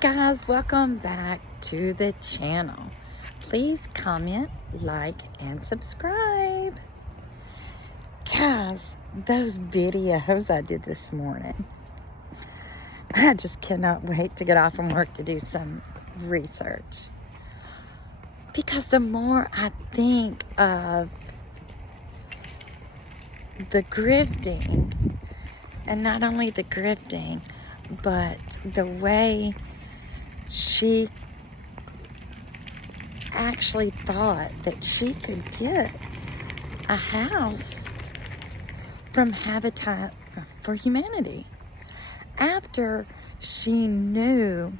guys, welcome back to the channel. Please comment, like, and subscribe. Guys, those videos I did this morning, I just cannot wait to get off from work to do some research. Because the more I think of the grifting, and not only the grifting, but the way she actually thought that she could get a house from Habitat for Humanity after she knew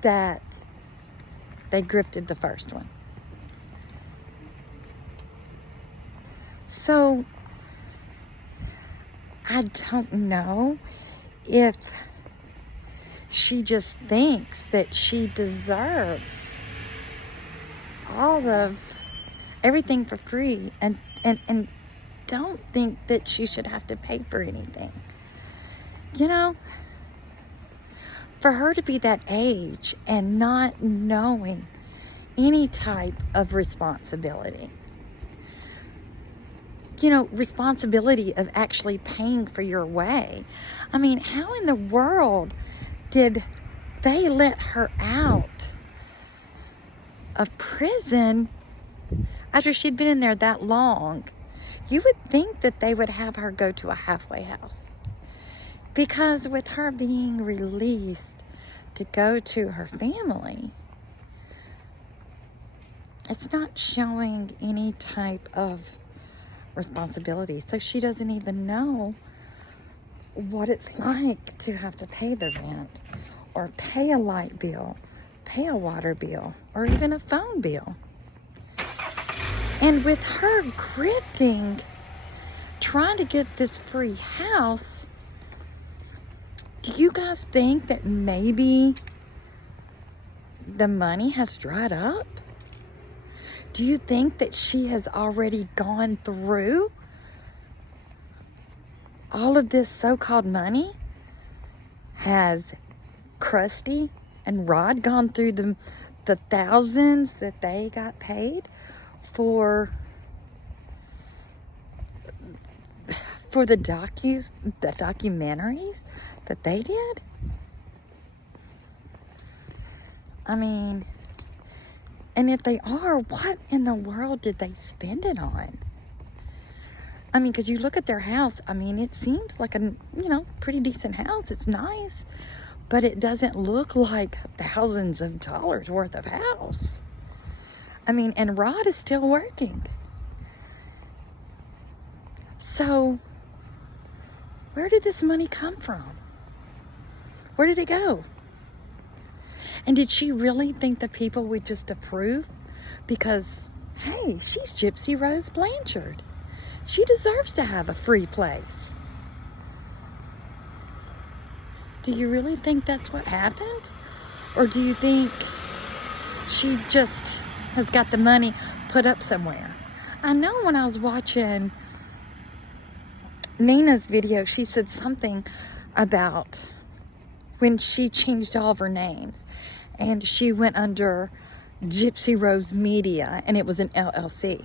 that they grifted the first one. So I don't know if she just thinks that she deserves all of everything for free and don't think that she should have to pay for anything. You know, for her to be that age and not knowing any type of responsibility. You know, responsibility of actually paying for your way. I mean, how in the world did they let her out of prison after she'd been in there that long? You would think that they would have her go to a halfway house. Because with her being released to go to her family, it's not showing any type of responsibility. So she doesn't even know what it's like to have to pay the rent or pay a light bill, pay a water bill, or even a phone bill. And with her grifting, trying to get this free house, do you guys think that maybe the money has dried up? Do you think that she has already gone through all of this so-called money? Has Krusty and Rod gone through the thousands that they got paid for the documentaries that they did? I mean, and if they are, what in the world did they spend it on? I mean, because you look at their house, I mean, it seems like a, you know, pretty decent house. It's nice, but it doesn't look like thousands of dollars worth of house. I mean, and Rod is still working. So, where did this money come from? Where did it go? And did she really think that people would just approve? Because, hey, she's Gypsy Rose Blanchard. She deserves to have a free place. Do you really think that's what happened? Or do you think she just has got the money put up somewhere? I know when I was watching Nina's video, she said something about when she changed all of her names and she went under Gypsy Rose Media and it was an LLC.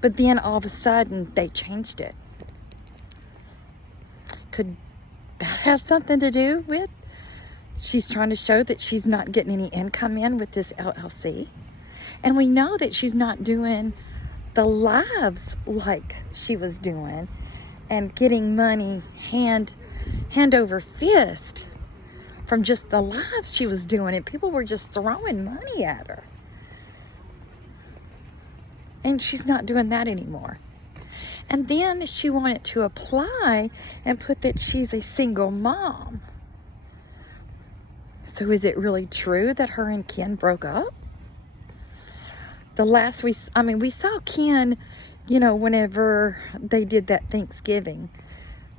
But then all of a sudden they changed it. Could that have something to do with she's trying to show that she's not getting any income in with this LLC? And we know that she's not doing the lives like she was doing and getting money hand over fist from just the lives she was doing, and people were just throwing money at her. And she's not doing that anymore. And then she wanted to apply and put that she's a single mom. So is it really true that her and Ken broke up? The last we saw Ken, you know, whenever they did that Thanksgiving.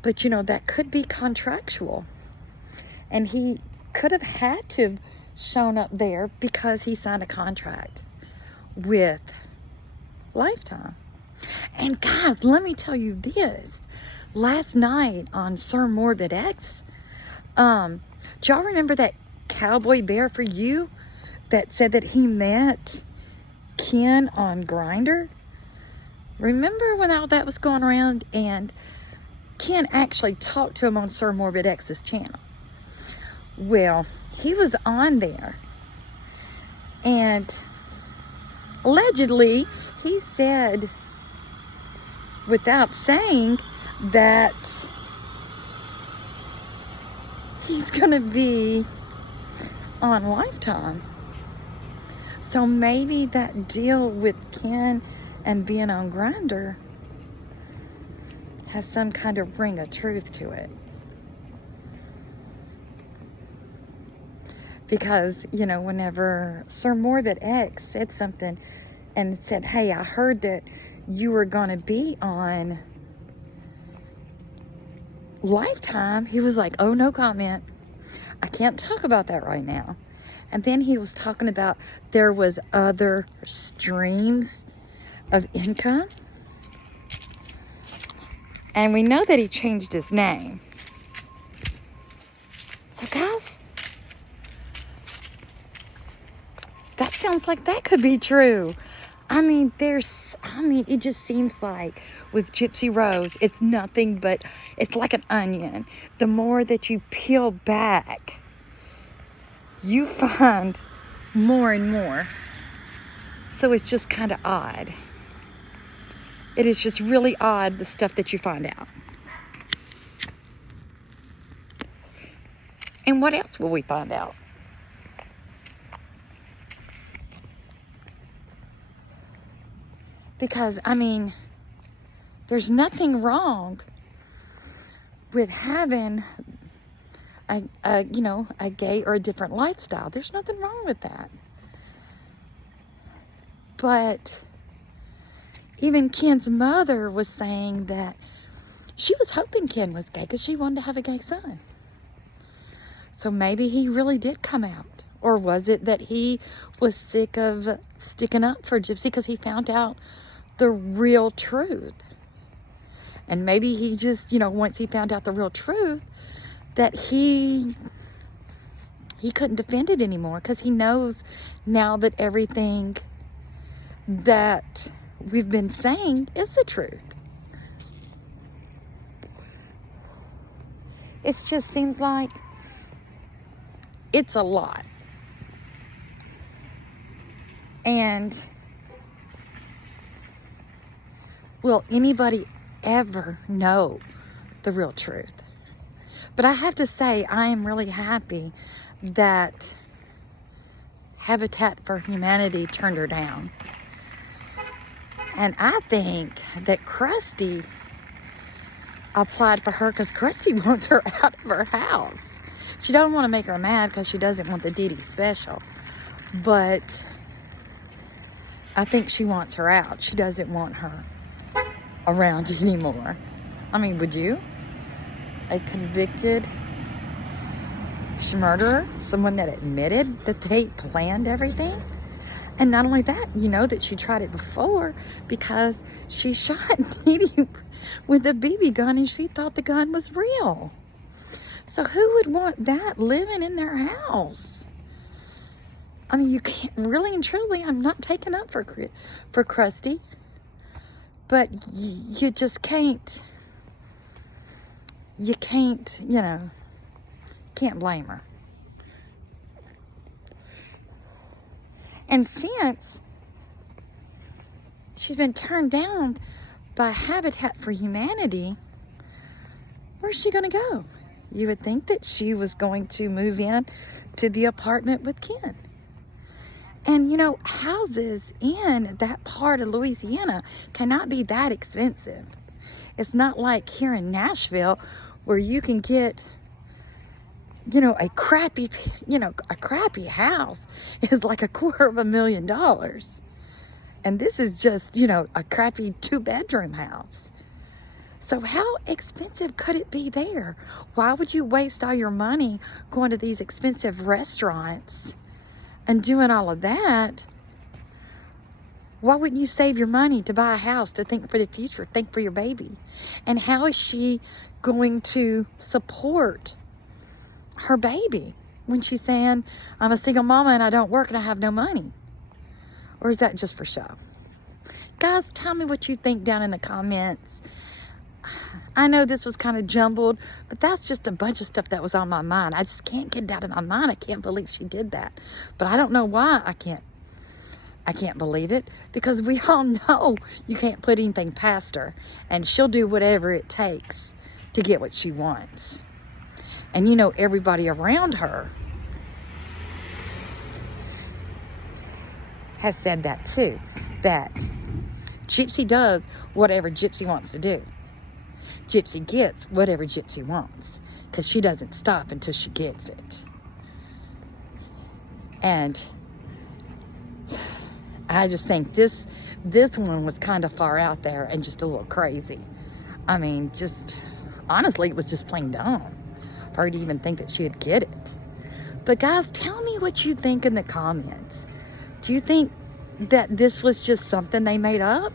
But, you know, that could be contractual. And he could have had to have shown up there because he signed a contract with Lifetime. And guys, let me tell you this. Last night on Sir Morbid X, Do y'all remember that cowboy bear for you that said that he met Ken on Grindr? Remember when all that was going around, and Ken actually talked to him on Sir Morbid X's channel? Well, he was on there, and allegedly he said, without saying, that he's gonna be on Lifetime. So maybe that deal with Ken and being on Grindr has some kind of ring of truth to it. Because, you know, whenever Sir Morbid X said something and said, hey, I heard that you were going to be on Lifetime, he was like, oh, no comment. I can't talk about that right now. And then he was talking about there was other streams of income. And we know that he changed his name. So guys, that sounds like that could be true. I mean, it just seems like with Gypsy Rose, it's nothing but, it's like an onion. The more that you peel back, you find more and more. So it's just kind of odd. It is just really odd, the stuff that you find out. And what else will we find out? Because, I mean, there's nothing wrong with having a gay or a different lifestyle. There's nothing wrong with that. But even Ken's mother was saying that she was hoping Ken was gay because she wanted to have a gay son. So maybe he really did come out. Or was it that he was sick of sticking up for Gypsy because he found out the real truth? And maybe he just, once he found out the real truth, that he couldn't defend it anymore because he knows now that everything that we've been saying is the truth. It just seems like it's a lot. And will anybody ever know the real truth? But I have to say, I am really happy that Habitat for Humanity turned her down. And I think that Krusty applied for her because Krusty wants her out of her house. She doesn't want to make her mad because she doesn't want the Diddy special. But I think she wants her out. She doesn't want her around anymore. I mean, would you? A convicted murderer, someone that admitted that they planned everything. And not only that, you know that she tried it before because she shot Diddy with a BB gun and she thought the gun was real. So who would want that living in their house? I mean, you can't, really and truly, I'm not taking up for Krusty, but you just can't, can't blame her. And since she's been turned down by Habitat for Humanity, where's she going to go? You would think that she was going to move in to the apartment with Ken. And, houses in that part of Louisiana cannot be that expensive. It's not like here in Nashville where you can get, a crappy house is like $250,000. And this is just, a crappy 2-bedroom house. So how expensive could it be there? Why would you waste all your money going to these expensive restaurants and doing all of that? Why wouldn't you save your money to buy a house, to think for the future, think for your baby? And how is she going to support her baby when she's saying, I'm a single mama and I don't work and I have no money? Or is that just for show? Guys, tell me what you think down in the comments. I know this was kind of jumbled, but that's just a bunch of stuff that was on my mind. I just can't get it out of my mind. I can't believe she did that. But I don't know why I can't believe it, because we all know you can't put anything past her, and she'll do whatever it takes to get what she wants. And you know, everybody around her has said that too, that Gypsy does whatever Gypsy wants to do. Gypsy gets whatever Gypsy wants, because she doesn't stop until she gets it. And I just think this one was kind of far out there and just a little crazy. I mean, just honestly, it was just plain dumb for her to even think that she would get it. But guys, tell me what you think in the comments. Do you think that this was just something they made up?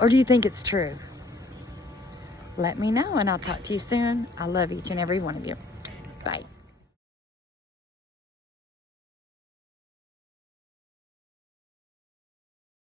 Or do you think it's true? Let me know, and I'll talk to you soon. I love each and every one of you. Bye.